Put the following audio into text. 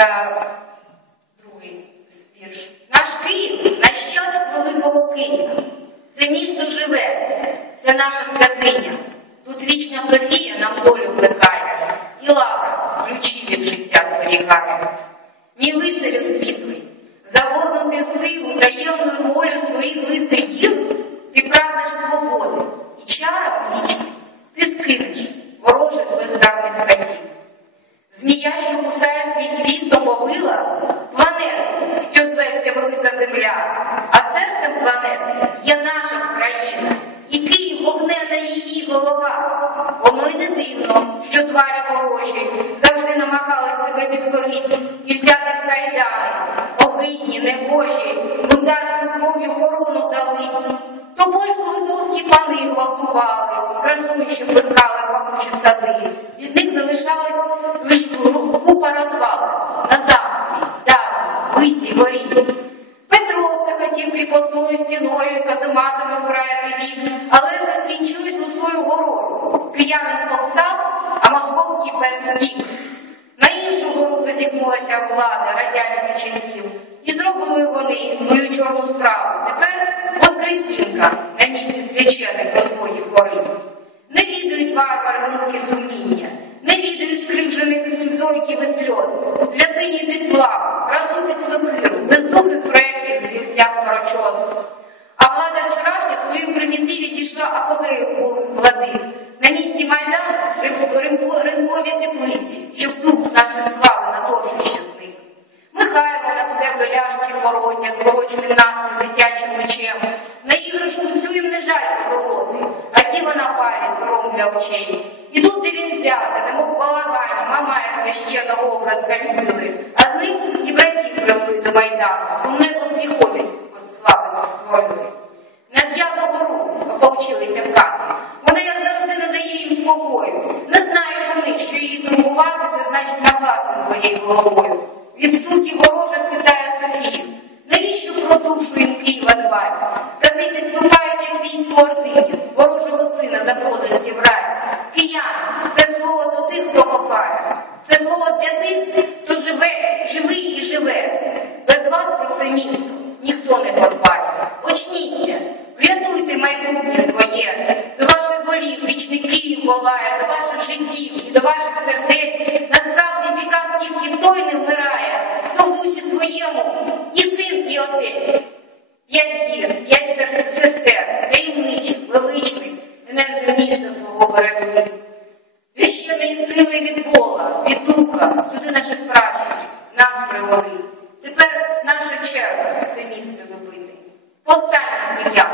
Е, другий вірш. Наш Київ нащадок Великого Києва. Це місто живе, це наша святиня. Тут вічна Софія нам долю плекає, і лавра ключі від життя зберігає. Мій лицарю світлий, загорнутий в силу таємною волю своїх листих гір, ти прагнеш свободи і чара вічних, ти скинеш ворожих бездарних катів. Змія, що кусає свій хвіст, оповила планету, що зветься Велика Земля, а серцем планети є наша країна, і Київ вогнена її голова. Воно й не дивно, що тварі ворожі завжди намагались тебе підкорити і взяти в кайдани, огидні, негожі, бунтарською кров'ю корону залить. То польсько-литовські пани гвалтували, красуні, що плекали пахучі сади. Від них залишалась лиш купа розвал на заході, давні, висі, горі. Петро захотів кріпосною стіною і казематами вкраяти від, але закінчилось лисою горою. Киянин повстав, а московський пес втік. На іншу гору зазіхнулася влада радянських часів, і зробили вони свою чорну справу. Тепер Воскресінка на місці священих розгодів гори. Не відають варвари муки сумління, не відають скривджених зойків і сльоз, святині під плаву, красу під сокиру, бездухих проєктів звівся хмарочоз. А влада вчорашня в своїм примітиві дійшла апогею влади. На місці Майдану ринкові теплиці, щоб дух нашої слави на торжище зник. Михайло на псевдоляшки вороття, скороченим насміх дитячим мечем. На іграшку цю їм не жаль позолоти, а тіло на парі для очей. І тут, де він взявся, немов балагані, мамає священного образ галюбили, а з ним і братів привели до Майдану, сумне посміховість слави створили. На п'яту гору ополчилися в кати. Вона, як завжди, не дає їм спокою. Не знають вони, що її турбувати, це значить накласти своєю головою. Від стуків ворожих хитає Софію. Навіщо про душу їм Києва дбать? Кати підступають, як військо ординів, ворожого сина запроданців рать. Киян це слово до тих, хто кохає. Це слово для тих, хто живе, живий і живе. Без вас про це місто ніхто не подбає. Очніться, врятуйте майбутнє своє, до ваших голів вічний Київ волає, до ваших життів до ваших сердець. Насправді в віках тільки той не вмирає, хто в дусі своєму і син, і отець. П'ять гір, п'ять сестер, таємничих, величних, енергоміста свого берегли. Священної сили від Бога, від духа, сюди наших пращурів, нас привели. Тепер наша черга це місто любити. Повстаньте, киян,